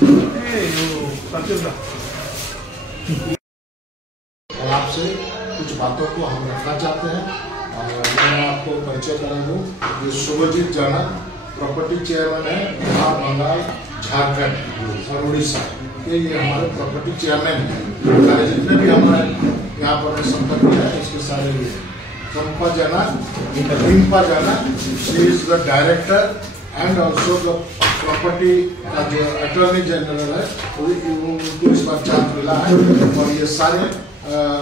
और आपसे कुछ बातों को हम रखना चाहते हैं और मैं आपको परिचय करा दूँ। ये शुभजीत जाना प्रॉपर्टी चेयरमैन है बिहार, बंगाल, झारखंड और उड़ीसा के। ये हमारे प्रॉपर्टी चेयरमैन हैं। सारे जितने भी हमारे यहाँ पर संपर्क है इसके सारे रिम्पा जाना she is the director and also the property का जो अटॉर्नी जनरल है उनको इस बार चांस मिला है। और ये सारे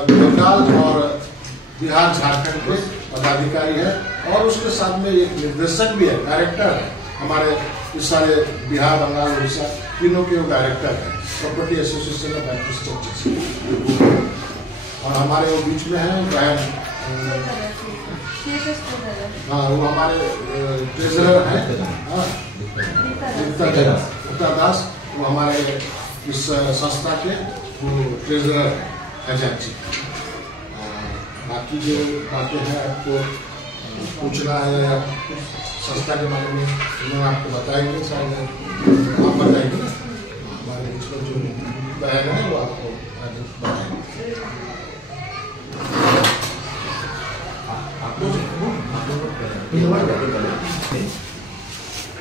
बंगाल और बिहार, झारखंड के पदाधिकारी है और उसके साथ में एक निर्देशक भी है, डायरेक्टर है हमारे इस सारे बिहार, बंगाल, उड़ीसा तीनों के डायरेक्टर है property association of Baptist churches. और हमारे वो बीच में है बहन, हाँ वो हमारे ट्रेजरर है रीता दास, वो हमारे इस संस्था के वो ट्रेजरर है खजांची। बाकी जो बातें हैं आपको पूछना है या संस्था के बारे में उन्होंने आपको बताएंगे, शायद आप बताएंगे ना हमारे इसमें जो बहन है वो आपको बताएंगे।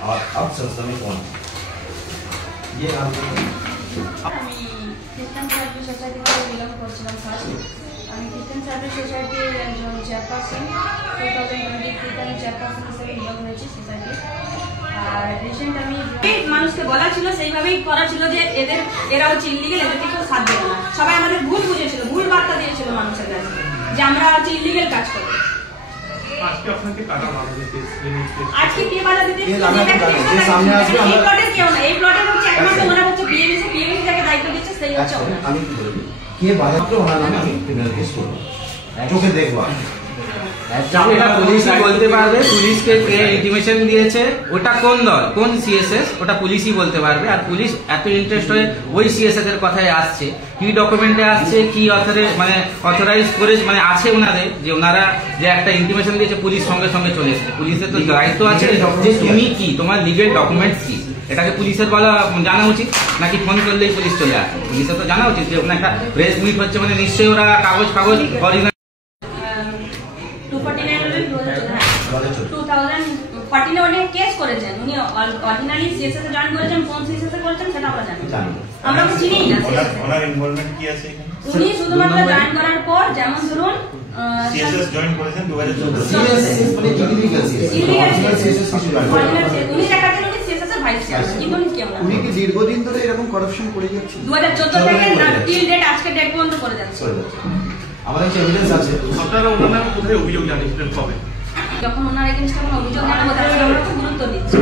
और अब संस्था में कौन ये आपको খ্রিস্টান সার্ভিস সোসাইটি থেকে বিলং করছিলাম ফার্স্ট। আমি খ্রিস্টান সার্ভিস সোসাইটির একজন চেয়ারপারসন, 2023 আমি চেয়ারপারসন হিসেবে বিলং হয়েছি সোসাইটি। আর রিসেন্ট আমি মানুষকে বলা ছিল, সেইভাবেই করা ছিল যে এরা হচ্ছে ইলিগেল, এদেরকে কেউ সাথ দেবে না। সবাই আমাদের ভুল বুঝেছিল, ভুল বার্তা দিয়েছিল মানুষের কাছে যে আমরা হচ্ছে ইলিগেল কাজ করি। আজকে আপনাকে কাটা বাধা দিতে, আজকে কে বাধা দিতে সামনে আসবে? এই প্লটের কেউ না, এই প্লটের হচ্ছে একমাত্র ওরা হচ্ছে বিএমসি যাকে দায়িত্ব দিচ্ছে সেই হচ্ছে আমি কি বলবো কে বাধা তো ওনার নামে আমি ক্রিমিনাল কেস করব, চোখে দেখবো। এটা পুলিশই বলতে পারবে, পুলিশকে কে ইনটিমেশন দিয়েছে, ওটা কোন দল, কোন সিএসএস, ওটা পুলিশই বলতে পারবে। আর পুলিশ এত ইন্টারেস্ট হয়ে ওই সিএসএস এর কথায় আসছে, কি ডকুমেন্টে আসছে, কি মানে অথরাইজ করে মানে আছে ওনাদের, যে ওনারা যে একটা ইনটিমেশন দিয়েছে পুলিশ সঙ্গে সঙ্গে চলে এসেছে। পুলিশের তো দায়িত্ব আছে যে তুমি কি, তোমার লিগেল ডকুমেন্টস কি, এটাকে পুলিশের বলা জানা উচিত, নাকি ফোন করলেই পুলিশ চলে আসে? পুলিশের তো জানা উচিত যে ওখানে একটা প্রেস মিট হচ্ছে, মানে নিশ্চয়ই ওরা কাগজ অরিজিনাল 2014 কেস করেছেন উনি। অরিজিনালি সিএসএস এ জয়েন করেছেন, কোন সিএসএস এ করেছেন সেটা আমরা জানি, আমরা তো চিনিই না। ওনার ইনভলভমেন্ট কি আছে এখানে? উনি শুধুমাত্র জয়েন করার পর, যেমন ধরুন সিএসএস জয়েন করেছেন 2014 সিএসএস মানে ইলিগেল সিএসএস কিছু জয়েন উনি দেখাচ্ছেন উনি সিএসএস এর ভাইস চেয়ারম্যান, কিন্তু উনি কেমন উনি কি দীর্ঘদিন ধরে এরকম করাপশন করে যাচ্ছেন? 2014 থেকে টিল ডেট আজকে ডেট পর্যন্ত করে যাচ্ছে। আমাদের কাছে এভিডেন্স আছে। আপনারা ওনার কোথায় অভিযোগ জানিয়েছিলেন কবে? যখন ওনার এগেইনস্টে কোনো অভিযোগ জানাবো তাহলে আমরা তো গুরুত্ব দিচ্ছি।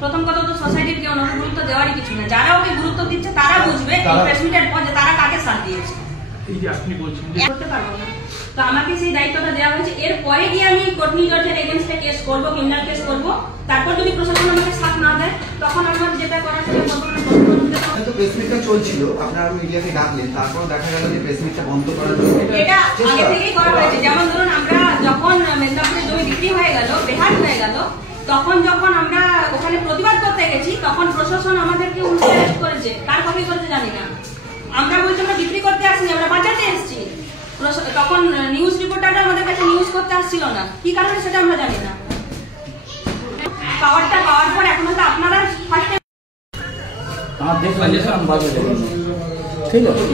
প্রথম কথা তো সোসাইটির কেউ ওনাকে গুরুত্ব দেওয়ারই কিছু না, যারা ওকে গুরুত্ব দিচ্ছে তারা বুঝবে এই প্রেসমিটের পর যে তারা কাকে সাথ দিয়েছে। এই যে আপনি বলছেন যে করতে পারবো না, তো আমাকে সেই দায়িত্বটা দেওয়া হয়েছে। এরপরে গিয়ে আমি কোর্টনি জজের এগেইনস্টে কেস করব, ক্রিমিনাল কেস করব। তারপর যদি প্রশাসন আমাকে সাথ না দেয় তখন আমার যেটা করার সেটা করবো। তো প্রেসমিটটা চলছিল, আপনারা মিডিয়াকে ডাকলেন, তারপর দেখা গেল যে প্রেসমিটটা বন্ধ করার জন্য এটা আগে থেকেই করা হয়েছে। যেমন ধরুন আমরা যখন মেদিনীপুরের জমি বিক্রি হয়ে গেল, বেহাল হয়ে গেল, তখন যখন আমরা ওখানে প্রতিবাদ করতে গেছি তখন প্রশাসন আমাদেরকে উল্টে অ্যারেস্ট করেছে। কার কপি করেছে জানি না, আমরা বলছি আমরা বিক্রি করতে আসিনি, আমরা বাঁচাতে এসেছি। তখন নিউজ রিপোর্টাররা আমাদের কাছে নিউজ করতে আসছিল না, কি কারণে সেটা আমরা জানি না। পাওয়ারটা পাওয়ার পর এখন তো আপনারা ফার্স্টে ঠিক আছে।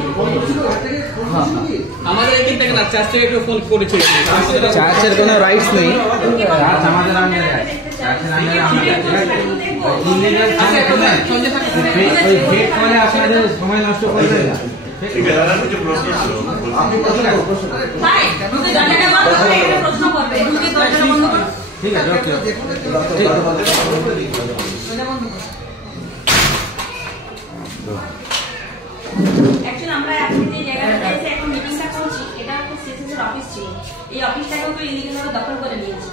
আমাদের এখান থেকে না চার্চ থেকে কেউ ফোন করেছিল, চার্চের কোনো রাইটস নেই, চার্চ আমাদের আন্ডারে আছে, চার্চের আন্ডারে আমাদের ইলিগাল ওই ফেক করে আপনাদের সময় নষ্ট করবেন না। ঠিক আছে, দাদা কিছু প্রশ্ন ছিল, আপনি প্রশ্ন করুন। ভাই তুমি জায়গাটা বন্ধ করে একটা প্রশ্ন করবে, তুমি দরজাটা বন্ধ করো। ঠিক আছে, ওকে ঠিক অ্যাকচুয়ালি আমরা এখন যে জায়গাটাতে এসে এখন মিটিংটা করছি এটা একটা সিএসএস এর অফিস ছিল, এই অফিসটাকেও তো ইলিগাল ভাবে দখল করে নিয়েছে,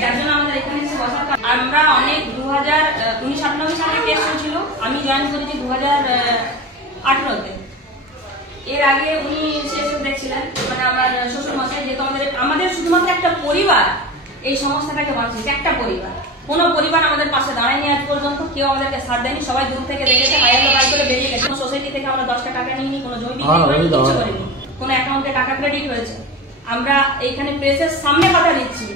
যার জন্য আমাদের এখানে এসে বসার। আমরা অনেক 1998 সালে কেস হয়েছিল, আমি জয়েন করেছি 2018-তে। এর আগে উনি সিএসএস দেখছিলেন, মানে আমার শ্বশুর মশাই, যেহেতু আমাদের শুধুমাত্র একটা পরিবার এই সমস্যাটাকে বাঁচিয়েছে, একটা পরিবার। কোনো পরিবার আমাদের পাশে দাঁড়ায়নি আজ পর্যন্ত, কেউ আমাদেরকে সাথ দেয়নি, সবাই দূর থেকে দেখেছে, হায়ার বাই করে বেরিয়ে গেছে। কোনো সোসাইটি থেকে আমরা 10টা টাকা নিইনি, কোনো জমি কিছু করিনি, কোনো অ্যাকাউন্টে টাকা ক্রেডিট হয়েছে। আমরা এইখানে প্রেসের সামনে কথা দিচ্ছি,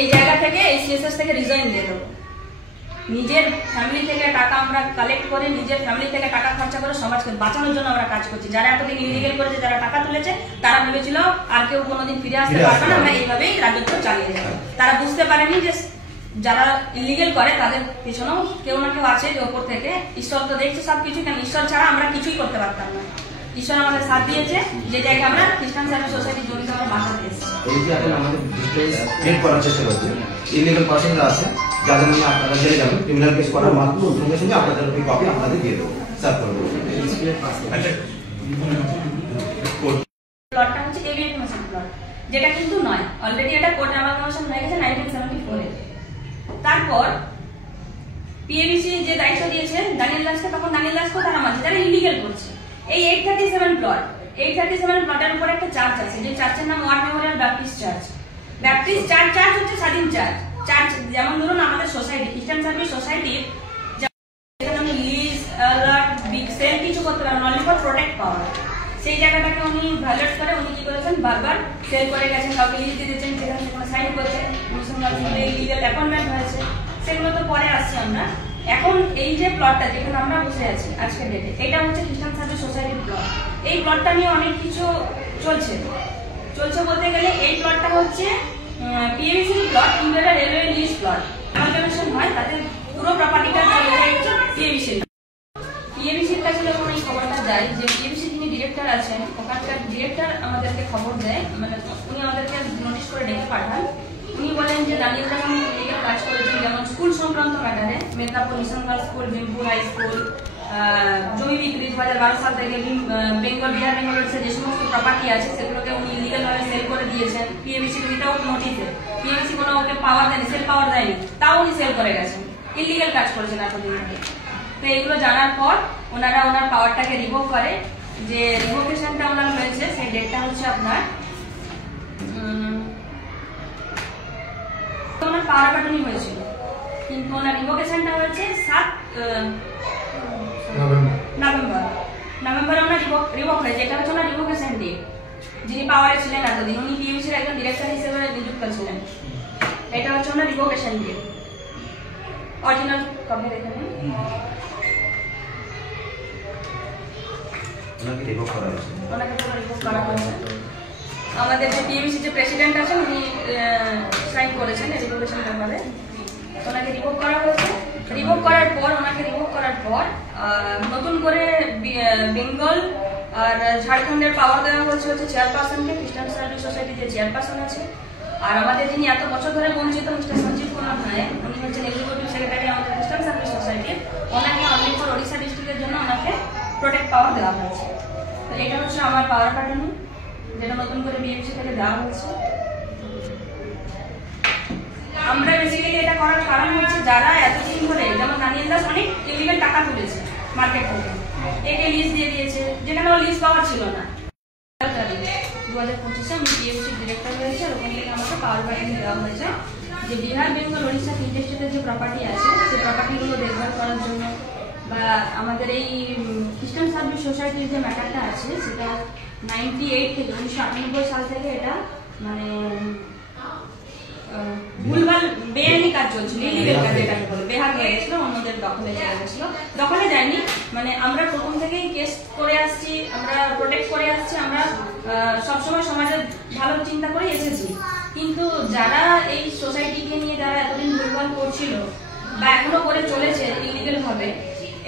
এই জায়গা থেকে এই সিএসএস থেকে রিজাইন দিয়ে দেবো। নিজের ফ্যামিলি থেকে টাকা আমরা কালেক্ট করে, নিজের ফ্যামিলি থেকে টাকা খরচা করে সমাজকে বাঁচানোর জন্য আমরা কাজ করছি। যারা এতদিন ইলিগেল করেছে, যারা টাকা তুলেছে, তারা ভেবেছিল আর কেউ কোনোদিন ফিরে আসতে পারবে না, আমরা এইভাবেই রাজত্ব চালিয়ে যাবো। তারা বুঝতে পারেনি যে যারা ইলিগেল করে তাদের পিছনেও কেউ না কেউ আছে যে ওপর থেকে। ঈশ্বর তো দেখছে সবকিছু, কেন ঈশ্বর ছাড়া আমরা কিছুই করতে পারতাম না। ঈশ্বর আমাদের সাথ দিয়েছে, যে জায়গায় আমরা খ্রিস্টান সার্ভিস সোসাইটির জমিতে আমরা বাঁচাতে এসেছি। এই যে এখন আমাদের ডিটেইলস ক্রিয়েট করার চেষ্টা করছে, ইলিগাল পার্সনরা আছে যাদের নামে আপনারা জেনে যাবেন, ক্রিমিনাল কেস করার মাধ্যমে সঙ্গে সঙ্গে আপনাদের ওই কপি আপনাদের দিয়ে দেবো, সার্ভ করে দেবো। প্লটটা হচ্ছে এভিএফএমএসএন প্লট, যেটা কিন্তু নয়, অলরেডি এটা কোর্ট অ্যামালগামেশন হয়ে গেছে 1974 এ। তারপর পিএবিসি যে দায়িত্ব দিয়েছে দানিয়েল দাসকে, তখন দানিয়েল দাসকে তারা মাঝে যারা ইলিগেল করছে। এই 837 প্লট, 837 প্লটের উপর একটা চার্চ আছে, যে চার্চের নাম ward memorial Baptist church. Baptist church হচ্ছে স্বাধীন চার্চ। চার্চ যেমন ধরুন আমাদের সোসাইটি, খ্রিস্টান সার্ভিস সোসাইটির যেখানে লিজ অ্যালার্ট বিগ সেল কিছু করতে পারেন, অনলি ফর প্রোটেক্ট পাওয়ার, সেই জায়গাটাকে উনি ভায়োলেট করে উনি কি করেছেন, বারবার সেল করে গেছেন, কাউকে লিজ দিয়ে দিয়েছেন, সেখানে সেখানে সাইন করেছেন, ইলিগাল অ্যাপয়েন্টমেন্ট হয়েছে। সেগুলো তো পরে আসছি আমরা। এখন এই যে প্লটটা যেখানে আমরা বসে আছি আজকের ডেটে, এটা হচ্ছে খ্রিস্টান সার্ভিস সোসাইটির প্লট। এই প্লটটা নিয়ে অনেক কিছু চলছে বলতে গেলে এই প্লটটা হচ্ছে পিএবিসির প্লট, India railway lease plot. Amalgamation হয়, তাদের পুরো প্রপার্টিটা চলে যায় হচ্ছে পিএবিসির কাছে। যখন এই খবরটা যায় যে পিএবিসি যিনি ডিরেক্টর আছেন, ওখানকার ডিরেক্টর আমাদেরকে খবর দেয়, মানে উনি আমাদেরকে নোটিশ করে ডেকে পাঠান। উনি বলেন যে দানিয়েল দাস ইলিগাল কাজ করেছেন, যেমন স্কুল সংক্রান্ত ম্যাটারে, Medinipur mission girls school, Bimpur high school, জমি বিক্রি 2012 সাল থেকে বেঙ্গল বিহার বেঙ্গলের যে সমস্ত প্রপার্টি আছে সেগুলোকে উনি ইলিগাল ভাবে সেল করে দিয়েছেন পিএবিসি উইদাউট নোটিসে। পিএবিসি কোনো ওকে পাওয়ার দেয়নি, সেল পাওয়ার দেয়নি, তাও উনি সেল করে গেছেন, ইলিগাল কাজ করেছেন এতদিন ধরে। তো এগুলো জানার পর ওনারা ওনার পাওয়ারটাকে রিভোক করে। যে রিভোকেশনটা ওনার হয়েছে সেই ডেটটা হচ্ছে আপনার ওনার পাওয়ার বাটনই হয়েছিল, কিন্তু ওনার রিভোকেশনটা হয়েছে 7 নভেম্বর ওনার রিভোক হয়েছে। এটা হচ্ছে ওনার রিভোকেশন ডেট। যিনি পাওয়ারে ছিলেন এতদিন, উনি পিএবিসির একজন ডিরেক্টর হিসেবে নিযুক্ত ছিলেন। এটা হচ্ছে ওনার রিভোকেশন ডেট। অরিজিনাল কপি দেখে নিন। ওনাকে রিভোক করা হয়েছে, ওনাকে পুরো রিভোক করা হয়েছে। আমাদের যে পিএবিসি যে প্রেসিডেন্ট আছেন উনি সাইন করেছেন এই রিভোকেশন পেপারে, ওনাকে রিভোক করা হয়েছে। রিভোক করার পর নতুন করে বেঙ্গল আর ঝাড়খণ্ডের পাওয়ার দেওয়া হচ্ছে চেয়ারপারসনকে, খ্রিস্টান সার্ভিস সোসাইটির যে চেয়ারপারসন আছে। আর আমাদের যিনি এত বছর ধরে বঞ্চিত মিস্টার সঞ্জীব কুমার নায়ক, উনি হচ্ছেন এক্সিকিউটিভ সেক্রেটারি আমাদের খ্রিস্টান সার্ভিস সোসাইটির। ওনাকে অনলি ফর ওড়িশা ডিস্ট্রিক্টের জন্য ওনাকে প্রোটেক্ট পাওয়ার দেওয়া হয়েছে। তো এটা হচ্ছে আমার পাওয়ার প্যাটার্ন, যেটা নতুন করে বিএমসি থেকে দেওয়া হয়েছে। আমরা বেসিক্যালি এটা করার কারণ হচ্ছে যারা এতদিন ধরে, যেমন দানিয়েল দাস অনেক ইলিগাল টাকা তুলেছে মার্কেট থেকে, একে লিজ দিয়ে দিয়েছে যেখানে ও লিজ পাওয়ার ছিল না। 2025-এ আমি বিএমসি ডিরেক্টর হয়েছে, আর ওখান থেকে আমাকে পাওয়ার প্যাটার্ন দেওয়া হয়েছে যে বিহার বেঙ্গল ওড়িশা তিনটে স্টেটের যে প্রপার্টি আছে সেই প্রপার্টিগুলো দেখভাল করার জন্য, বা আমাদের এই খ্রিস্টান সার্ভিস সোসাইটির যে ম্যাটারটা আছে সেটা 98 থেকে 1998 সাল থেকে এটা মানে ভুলভাল বেআইনি কাজ চলছিল, ইলিগাল কাজ যেটাকে বলে, বেহাত হয়ে গেছিল, অন্যদের দখলে চলে গেছিল। দখলে যায়নি, মানে আমরা প্রথম থেকেই কেস করে আসছি, আমরা প্রোটেক্ট করে আসছি, আমরা সবসময় সমাজের ভালো চিন্তা করে এসেছি। কিন্তু যারা এই সোসাইটিকে নিয়ে যারা এতদিন ভুলভাল করছিল বা এখনো করে চলেছে ইলিগাল ভাবে,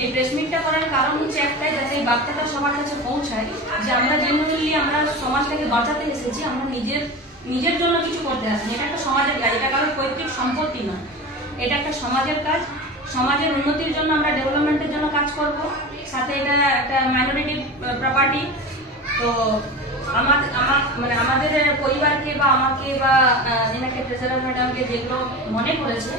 এই প্রেস মিটটা করার কারণ হচ্ছে একটাই, যাতে এই বার্তাটা সবার কাছে পৌঁছায় যে আমরা জেনুইনলি আমরা সমাজটাকে বাঁচাতে এসেছি, আমরা নিজের জন্য কিছু করতে আসেনি। এটা একটা সমাজের কাজ, এটা কারোর পৈতৃক সম্পত্তি নয়, এটা একটা সমাজের কাজ। সমাজের উন্নতির জন্য আমরা ডেভেলপমেন্টের জন্য কাজ করব, সাথে এটা একটা মাইনরিটি প্রপার্টি। তো মানে আমাদের পরিবারকে বা আমাকে বা এনাকে ট্রেজারার ম্যাডামকে যেগুলো মনে করেছে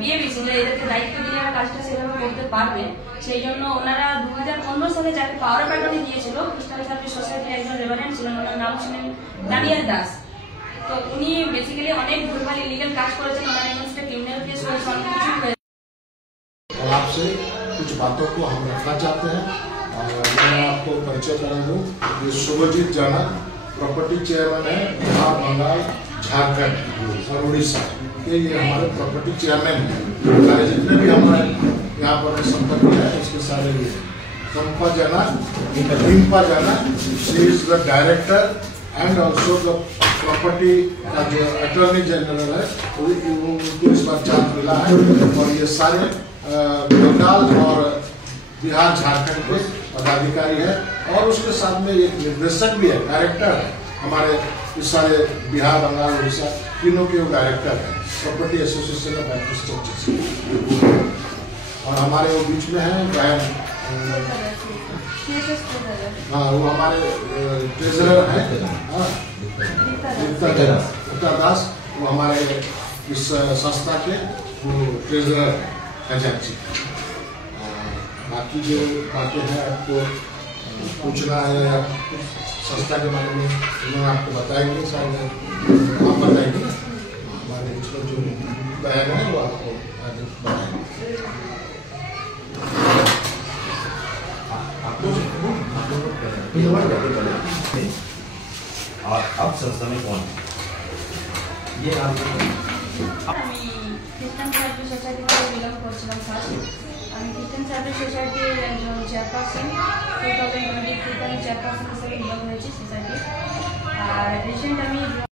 বিএবিসি এদেরকে দায়িত্ব দিলে কাজটা সেভাবে করতে পারবে, সেই জন্য ওনারা 2015 সালে যাকে পাওয়ার প্যাটার্নে দিয়েছিল খ্রিস্টান সার্ভিস সোসাইটির একজন রেভারেন্ট ছিলেন, ওনার নাম ছিলেন দানিয়েল দাস। তো উনি বেসিক্যালি অনেক ভুলভাল ইলিগাল কাজ করেছেন, ওনার এগেইনস্টে ক্রিমিনাল কেস হয়েছে, অনেক কিছু হয়েছে। और आपसे कुछ बातों को हम रखना चाहते हैं और मैं आपको परिचय करा दूं। ये शुभजीत जाना प्रॉपर्टी चेयरमैन है बिहार, बंगाल, झारखंड और उड़ीसा के। ये हमारे प्रॉपर्टी चेयरमैन हैं। सारे जितने भी हमारे यहाँ पर संपत्ति है उसके सारे ये कंपा जाना, डिम्पा जाना, she is the director and also the property का जो अटॉर्नी जनरल है उनको इस बार चांस मिला है। और ये सारे बंगाल और बिहार, झारखंड के पदाधिकारी है और उसके साथ में एक निर्देशक भी है, डायरेक्टर है हमारे इस सारे बिहार, बंगाल, उड़ीसा तीनों के वो डायरेक्टर है property association of Baptist churches. और हमारे वो बीच में है बहन, हाँ वो हमारे ट्रेजरर है गीता दास, वो हमारे इस संस्था के वो ट्रेजरर खजांची। बाकी जो बातें हैं आपको पूछना है या संस्था के बारे में उन्होंने आपको बताएंगे, शायद आप बताएंगे ना, हमारे इसमें जो बहन है वो आपको आगे बताएंगे। और अब संस्था में कौन है? ये আমি খ্রিস্টান সার্ভিস সোসাইটি থেকে বিলং করছিলাম ফার্স্ট। আমি খ্রিস্টান সার্ভিস সোসাইটির একজন চেয়ারপারসন, 2023 আমি চেয়ারপারসন হিসেবে বিলং হয়েছি সোসাইটি। আর রিসেন্ট আমি